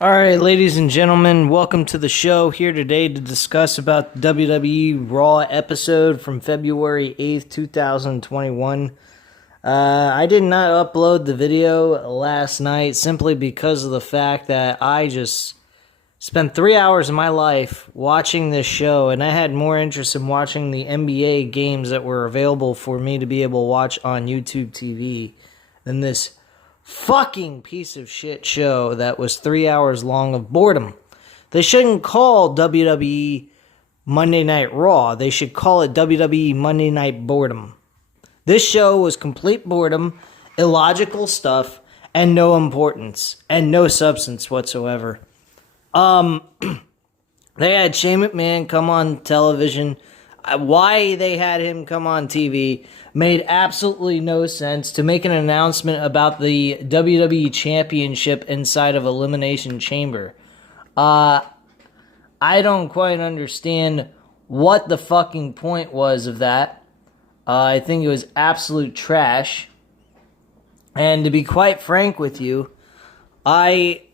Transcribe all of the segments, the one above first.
All right, ladies and gentlemen, welcome to the show. Here today to discuss about the WWE Raw episode from February 8th, 2021. I did not upload the video last night simply because of the fact that I just spent 3 hours of my life watching this show, and I had more interest in watching the NBA games that were available for me to be able to watch on YouTube TV than this fucking piece of shit show that was 3 hours long of boredom. They shouldn't call WWE Monday Night Raw. They should call it WWE Monday Night Boredom. This show was complete boredom, illogical stuff, and no importance, and no substance whatsoever. They had Shane McMahon come on television. Why they had him come on TV made absolutely no sense. To make an announcement about the WWE Championship inside of Elimination Chamber. I don't quite understand what the fucking point was of that. I think it was absolute trash. And to be quite frank with you, I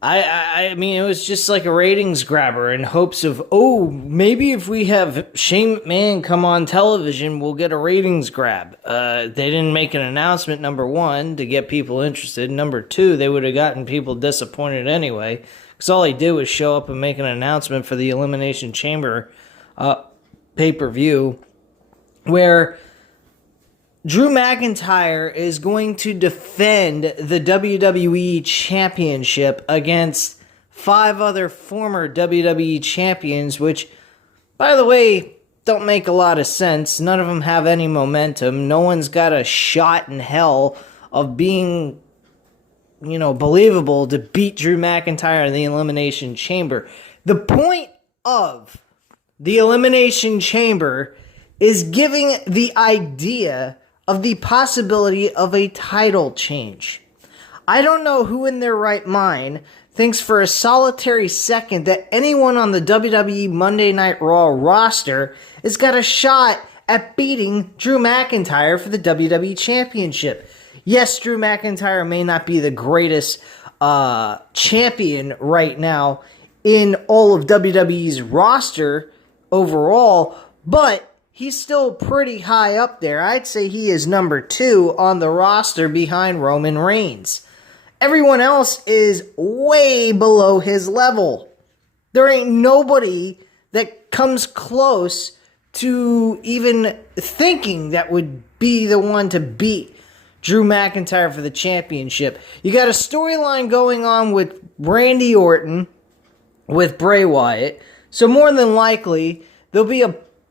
mean, it was just like a ratings grabber in hopes of, maybe if we have Shane McMahon come on television, we'll get a ratings grab. They didn't make an announcement, number one, to get people interested. Number two, they would have gotten people disappointed anyway, because all he did was show up and make an announcement for the Elimination Chamber pay-per-view, where Drew McIntyre is going to defend the WWE Championship against 5 other former WWE champions, which, by the way, don't make a lot of sense. None of them have any momentum. No one's got a shot in hell of being, believable to beat Drew McIntyre in the Elimination Chamber. The point of the Elimination Chamber is giving the idea of the possibility of a title change. I don't know who in their right mind thinks for a solitary second that anyone on the WWE Monday Night Raw roster has got a shot at beating Drew McIntyre for the WWE Championship. Yes, Drew McIntyre may not be the greatest champion right now in all of WWE's roster overall, but he's still pretty high up there. I'd say he is number 2 on the roster behind Roman Reigns. Everyone else is way below his level. There ain't nobody that comes close to even thinking that would be the one to beat Drew McIntyre for the championship. You got a storyline going on with Randy Orton with Bray Wyatt. So more than likely, there'll be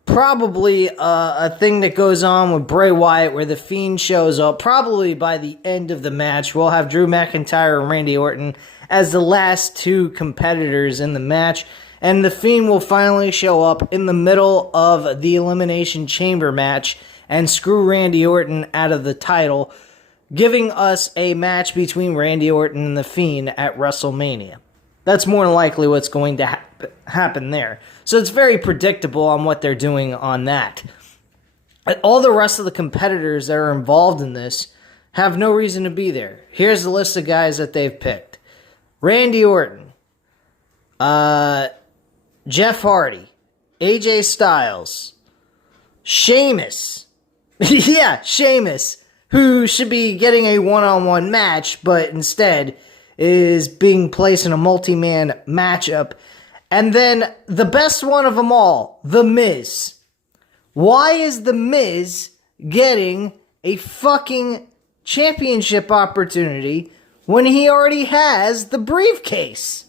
probably a thing that goes on with Bray Wyatt where the Fiend shows up. Probably by the end of the match, we'll have Drew McIntyre and Randy Orton as the last 2 competitors in the match. And the Fiend will finally show up in the middle of the Elimination Chamber match and screw Randy Orton out of the title, giving us a match between Randy Orton and the Fiend at WrestleMania. That's more than likely what's going to happen there. So it's very predictable on what they're doing on that. All the rest of the competitors that are involved in this have no reason to be there. Here's the list of guys that they've picked. Randy Orton, Jeff Hardy, AJ Styles, Sheamus. Yeah, Sheamus, who should be getting a one-on-one match, but instead is being placed in a multi-man matchup. And then the best one of them all, The Miz. Why is The Miz getting a fucking championship opportunity when he already has the briefcase?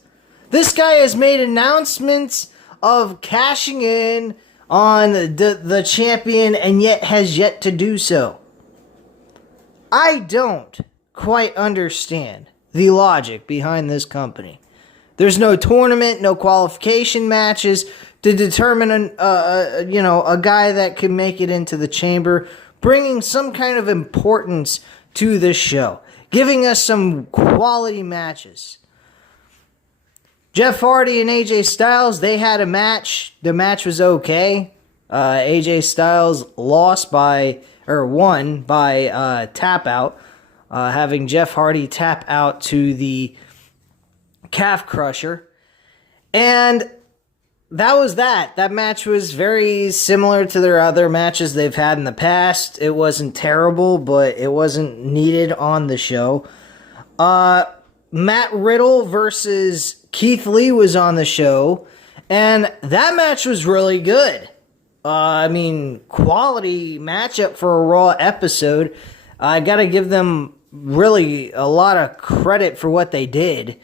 This guy has made announcements of cashing in on the champion and yet has yet to do so. I don't quite understand the logic behind this company. There's no tournament, no qualification matches to determine a guy that can make it into the chamber, bringing some kind of importance to this show, giving us some quality matches. Jeff Hardy and AJ Styles, they had a match. The match was okay. AJ Styles won by tap out, having Jeff Hardy tap out to the calf crusher. And that was that. That match was very similar to their other matches they've had in the past. It wasn't terrible, but it wasn't needed on the show. Matt Riddle versus Keith Lee was on the show, and that match was really good. Quality matchup for a Raw episode. I gotta give them really a lot of credit for what they did.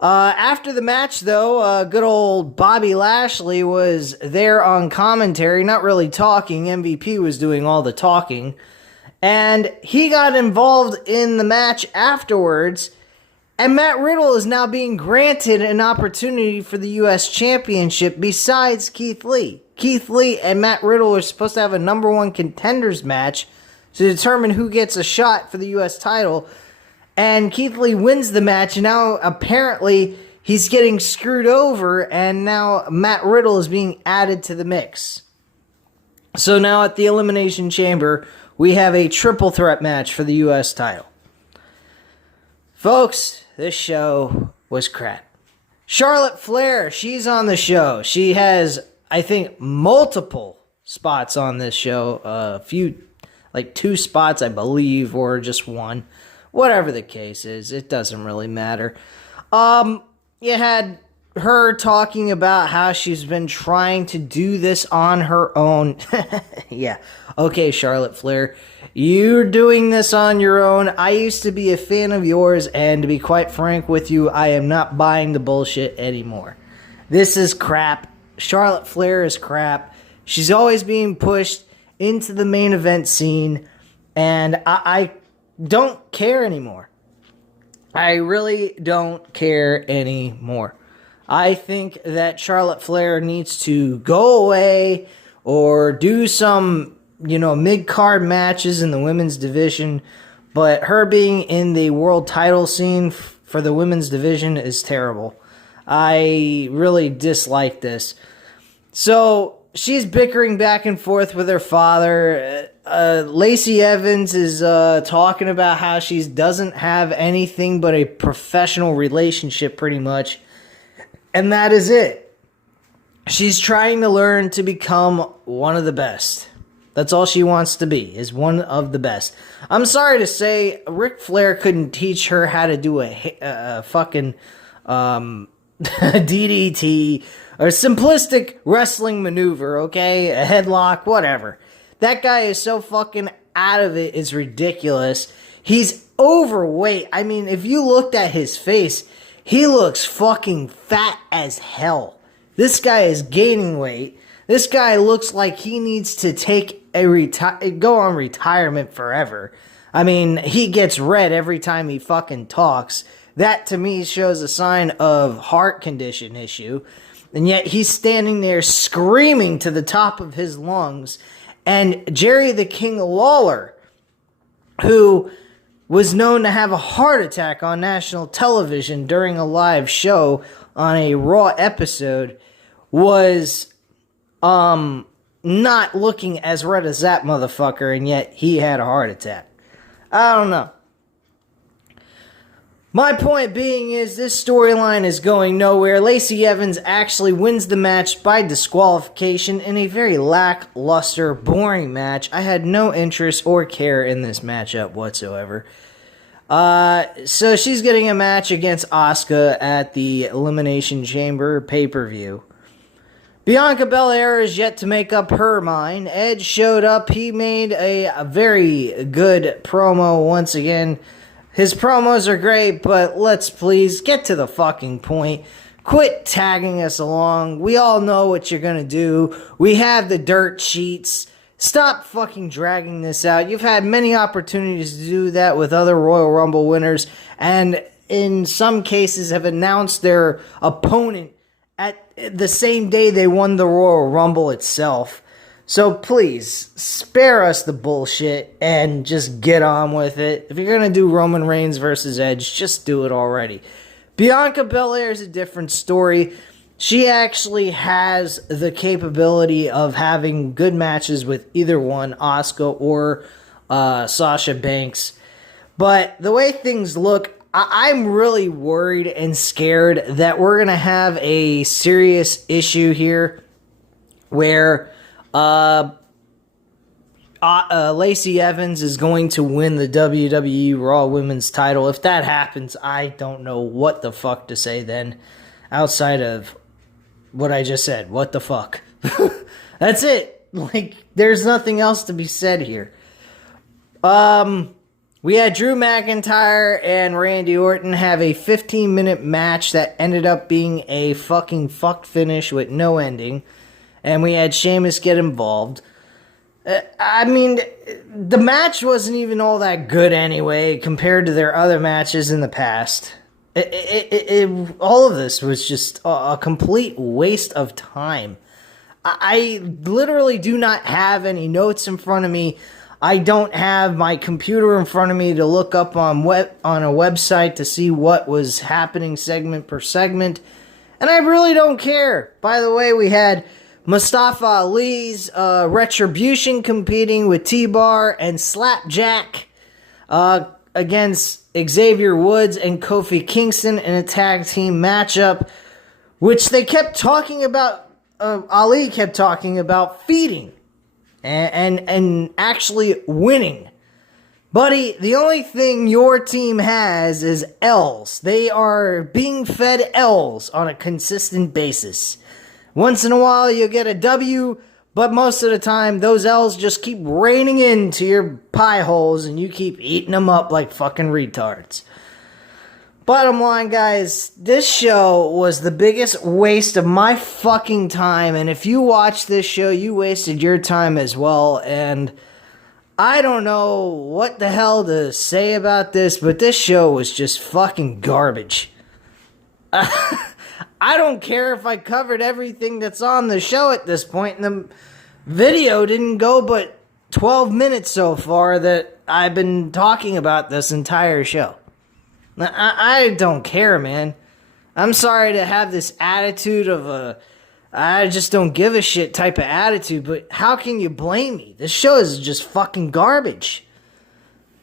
After the match, though, good old Bobby Lashley was there on commentary, not really talking. MVP was doing all the talking. And he got involved in the match afterwards. And Matt Riddle is now being granted an opportunity for the U.S. Championship besides Keith Lee. Keith Lee and Matt Riddle are supposed to have a number one contenders match to determine who gets a shot for the U.S. title. And Keith Lee wins the match, and now apparently he's getting screwed over, and now Matt Riddle is being added to the mix. So now at the Elimination Chamber, we have a triple threat match for the U.S. title. Folks, this show was crap. Charlotte Flair, she's on the show. She has, I think, multiple spots on this show. A few, like 2 spots, I believe, or just 1. Whatever the case is, it doesn't really matter. You had her talking about how she's been trying to do this on her own. Yeah. Okay, Charlotte Flair. You're doing this on your own. I used to be a fan of yours, and to be quite frank with you, I am not buying the bullshit anymore. This is crap. Charlotte Flair is crap. She's always being pushed into the main event scene, and I don't care anymore. I really don't care anymore. I think that Charlotte Flair needs to go away or do some, mid-card matches in the women's division. But her being in the world title scene for the women's division is terrible. I really dislike this. So she's bickering back and forth with her father. Lacey Evans is talking about how she doesn't have anything but a professional relationship, pretty much. And that is it. She's trying to learn to become one of the best. That's all she wants to be, is one of the best. I'm sorry to say, Ric Flair couldn't teach her how to do a fucking DDT or simplistic wrestling maneuver, okay? A headlock, whatever. That guy is so fucking out of it, it's ridiculous. He's overweight. I mean, if you looked at his face, he looks fucking fat as hell. This guy is gaining weight. This guy looks like he needs to take go on retirement forever. I mean, he gets red every time he fucking talks. That to me shows a sign of heart condition issue. And yet he's standing there screaming to the top of his lungs. And Jerry the King Lawler, who was known to have a heart attack on national television during a live show on a Raw episode, was not looking as red as that motherfucker, and yet he had a heart attack. I don't know. My point being is this storyline is going nowhere. Lacey Evans actually wins the match by disqualification in a very lackluster, boring match. I had no interest or care in this matchup whatsoever. So she's getting a match against Asuka at the Elimination Chamber pay-per-view. Bianca Belair is yet to make up her mind. Edge showed up. He made a very good promo once again. His promos are great, but let's please get to the fucking point. Quit tagging us along. We all know what you're gonna do. We have the dirt sheets. Stop fucking dragging this out. You've had many opportunities to do that with other Royal Rumble winners, and in some cases have announced their opponent at the same day they won the Royal Rumble itself. So please, spare us the bullshit and just get on with it. If you're going to do Roman Reigns versus Edge, just do it already. Bianca Belair is a different story. She actually has the capability of having good matches with either one, Asuka or Sasha Banks. But the way things look, I'm really worried and scared that we're going to have a serious issue here where Lacey Evans is going to win the WWE Raw Women's title. If that happens, I don't know what the fuck to say then, outside of what I just said. What the fuck? That's it. Like, there's nothing else to be said here. We had Drew McIntyre and Randy Orton have a 15-minute match that ended up being a fucking fucked finish with no ending. And we had Sheamus get involved. I mean, the match wasn't even all that good anyway compared to their other matches in the past. All of this was just a complete waste of time. I literally do not have any notes in front of me. I don't have my computer in front of me to look up on a website to see what was happening segment per segment. And I really don't care. By the way, we had Mustafa Ali's Retribution competing with T-Bar and Slapjack against Xavier Woods and Kofi Kingston in a tag team matchup, which they kept talking about, Ali kept talking about feeding and actually winning. Buddy, the only thing your team has is L's. They are being fed L's on a consistent basis. Once in a while, you'll get a W, but most of the time, those L's just keep raining into your pie holes, and you keep eating them up like fucking retards. Bottom line, guys, this show was the biggest waste of my fucking time, and if you watched this show, you wasted your time as well, and I don't know what the hell to say about this, but this show was just fucking garbage. I don't care if I covered everything that's on the show at this point, and the video didn't go but 12 minutes so far that I've been talking about this entire show. I don't care, man. I'm sorry to have this attitude of I just don't give a shit type of attitude, but how can you blame me? This show is just fucking garbage.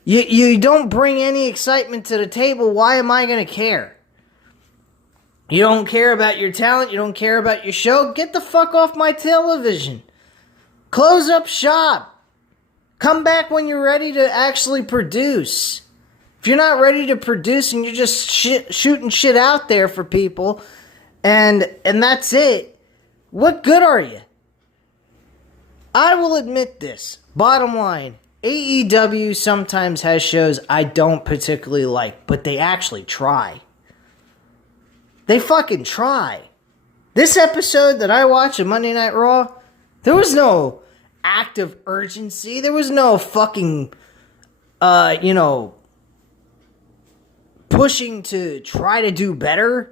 You don't bring any excitement to the table. Why am I going to care? You don't care about your talent. You don't care about your show. Get the fuck off my television. Close up shop. Come back when you're ready to actually produce. If you're not ready to produce and you're just shooting shit out there for people and that's it, what good are you? I will admit this. Bottom line, AEW sometimes has shows I don't particularly like, but they actually try. They fucking try. This episode that I watched of Monday Night Raw, there was no act of urgency. There was no fucking, pushing to try to do better.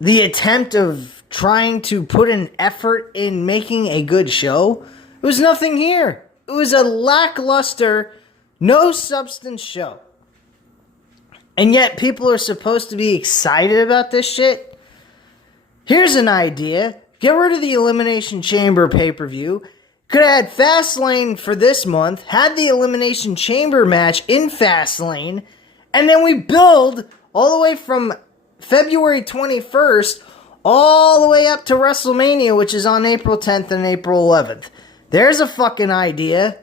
The attempt of trying to put an effort in making a good show. There was nothing here. It was a lackluster, no substance show. And yet people are supposed to be excited about this shit. Here's an idea. Get rid of the Elimination Chamber pay-per-view. Could have had Fastlane for this month. Had the Elimination Chamber match in Fastlane. And then we build all the way from February 21st all the way up to WrestleMania, which is on April 10th and April 11th. There's a fucking idea.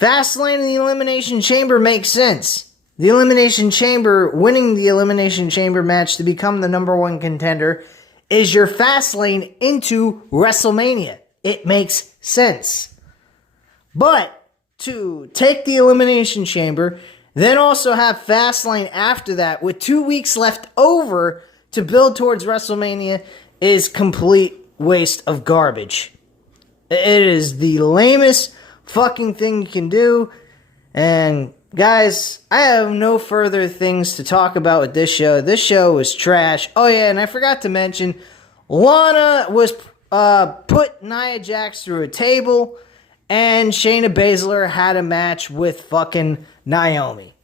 Fastlane and the Elimination Chamber makes sense. The Elimination Chamber, winning the Elimination Chamber match to become the number one contender, is your Fastlane into WrestleMania. It makes sense. But to take the Elimination Chamber, then also have Fastlane after that with 2 weeks left over to build towards WrestleMania is complete waste of garbage. It is the lamest fucking thing you can do. And guys, I have no further things to talk about with this show. This show was trash. Oh yeah, and I forgot to mention, Lana was put Nia Jax through a table, and Shayna Baszler had a match with fucking Naomi.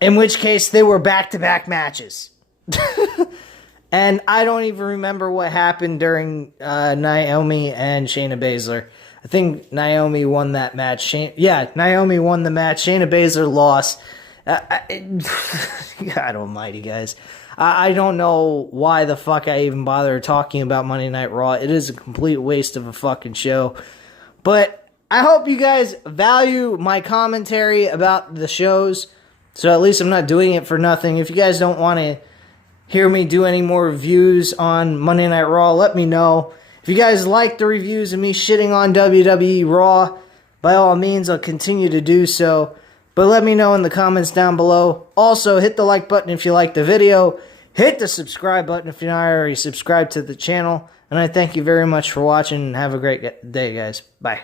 In which case, they were back-to-back matches. And I don't even remember what happened during Naomi and Shayna Baszler. I think Naomi won that match. Naomi won the match. Shayna Baszler lost. God almighty, guys. I don't know why the fuck I even bother talking about Monday Night Raw. It is a complete waste of a fucking show. But I hope you guys value my commentary about the shows. So at least I'm not doing it for nothing. If you guys don't want to hear me do any more reviews on Monday Night Raw, let me know. If you guys like the reviews of me shitting on WWE Raw, by all means, I'll continue to do so. But let me know in the comments down below. Also, hit the like button if you liked the video. Hit the subscribe button if you're not already subscribed to the channel. And I thank you very much for watching. And have a great day, guys. Bye.